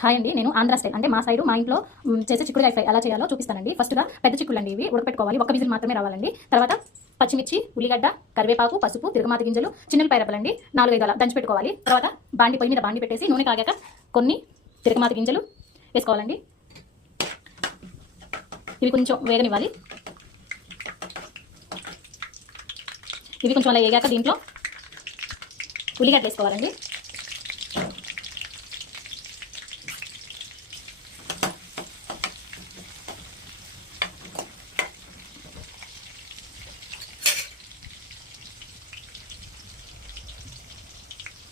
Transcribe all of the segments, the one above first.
Hi అండి, నేను Andhra style అంటే మా సైడ్ మా ఇంట్లో చేసే చిక్కుడుకాయ ఫ్రై ఎలా చేయాలో చూపిస్తానండి. ఫస్ట్గా పెద్ద చిక్కుళ్ళు అండి, ఇవి ఉడకపెట్టుకోవాలి. ఒక్క విజిల్ మాత్రమే రావాలండి. తర్వాత పచ్చిమిర్చి, ఉల్లిగడ్డ, కరివేపాకు, పసుపు, తిరగమాత గింజలు, చిన్నపాయ రబ్బలండి 4-5 అలా దంచి పెట్టుకోవాలి. తర్వాత పొయ్యి మీద బాండి పెట్టేసి నూనె కాగాక కొన్ని తిరగమాత గింజలు వేసుకోవాలండి. ఇవి కొంచెం వేగనివ్వాలి. ఇవి కొంచెం అలా వేగాక దీంట్లో ఉల్లిగడ్డ వేసుకోవాలండి.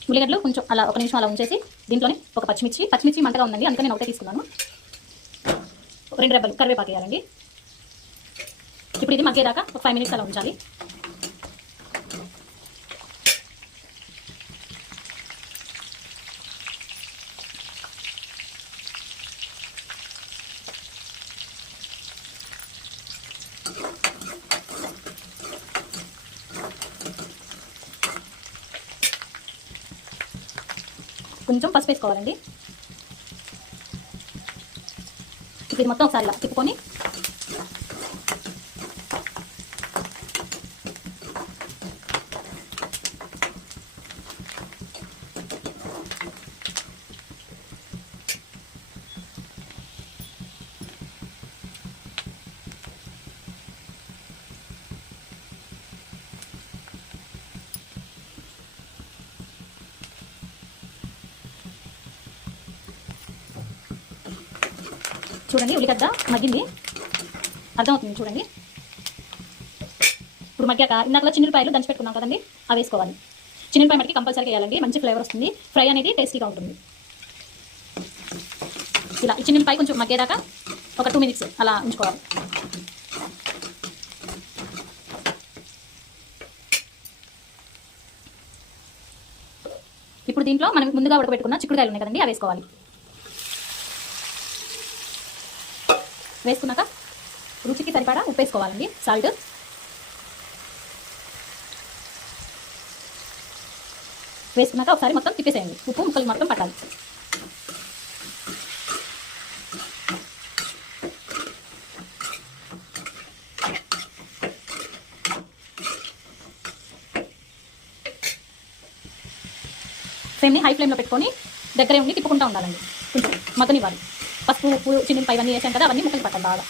ఉల్లిగడ్డలు కొంచెం అలా ఒక నిమిషం అలా ఉంచేసి దీంట్లోనే ఒక పచ్చిమిర్చి మంటగా ఉందండి, అందుకని నేను ఒకటే తీసుకున్నాను. 2 రెబ్బలు కరివేపాకు వేయాలండి. ఇప్పుడు ఇది మగ్గేదాకా ఒక 5 మినిట్స్ అలా ఉంచాలి. కొంచెం పసుపు వేసుకోవాలండి. ఇది మొత్తం ఒకసారి ఇలా తిప్పుకొని చూడండి, ఉల్లిగడ్డ మగ్గింది, అర్థమవుతుంది చూడండి. ఇప్పుడు మగ్గాక ఇందాకలో చిన్నపాయలు దంచి పెట్టుకున్నాం కదండి, అవి వేసుకోవాలి. చిన్నపాయ మట్టికి కంపల్సరీ వేయాలండి, మంచి ఫ్లేవర్ వస్తుంది, ఫ్రై అనేది టేస్టీగా ఉంటుంది. ఇలా ఈ చిన్నపాయ కొంచెం మగ్గేదాకా ఒక 2 మినిట్స్ అలా ఉంచుకోవాలి. ఇప్పుడు దీంట్లో మనం ముందుగా ఉడకబెట్టుకున్న చిక్కుడుకాయలు ఉన్నాయి కదండి, అవి వేసుకోవాలి. వేసుకున్నాక రుచికి సరిపడా ఉప్పు వేసుకోవాలండి, సాల్ట్. వేసుకున్నాక ఒకసారి మొత్తం తిప్పేసేయండి, ఉప్పు ముక్కలు మొత్తం పట్టాలి. ఫ్లేమ్ని హై ఫ్లేమ్లో పెట్టుకొని దగ్గరే ఉండి తిప్పుకుంటూ ఉండాలండి. కొంచెం మగ్గనివ్వాలి. పసుపు, ఉప్పు, చిన్నపాయ ఇవన్నీ వేసాం కదా, అవన్నీ ముక్కలు పట్టాలి బాగా.